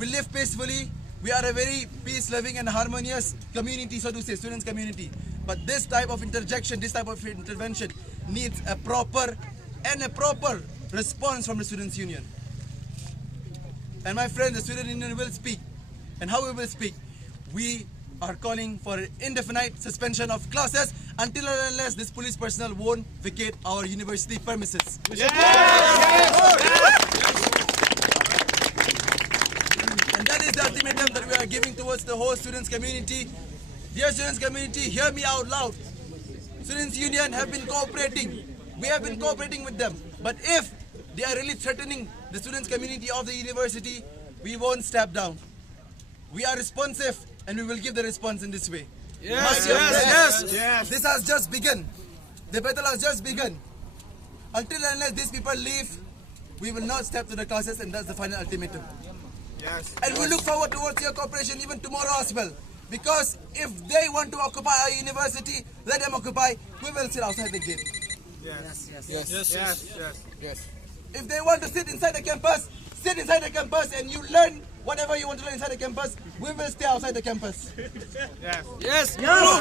We live peacefully. We are a very peace-loving and harmonious community, so to say, students' community. But this type of interjection, this type of intervention needs a proper response from the Students' Union. And my friend, the Student Union will speak. And how we will speak? We are calling for an indefinite suspension of classes until and unless this police personnel won't vacate our university premises. And that is the ultimatum that we are giving towards the whole students community. Dear students community, hear me out loud. Students Union have been cooperating. We have been cooperating with them. But if they are really threatening the students community of the university, we won't step down. We are responsive and we will give the response in this way. Yes. This has just begun. The battle has just begun. Until and unless these people leave, we will not step to the classes, and that's the final ultimatum. Yes. And we look forward towards your cooperation even tomorrow as well. Because if they want to occupy our university, let them occupy. We will sit outside the gate. Yes. If they want to sit inside the campus, sit inside the campus and you learn whatever you want to learn inside the campus. We will stay outside the campus. Yes. Yes. Go.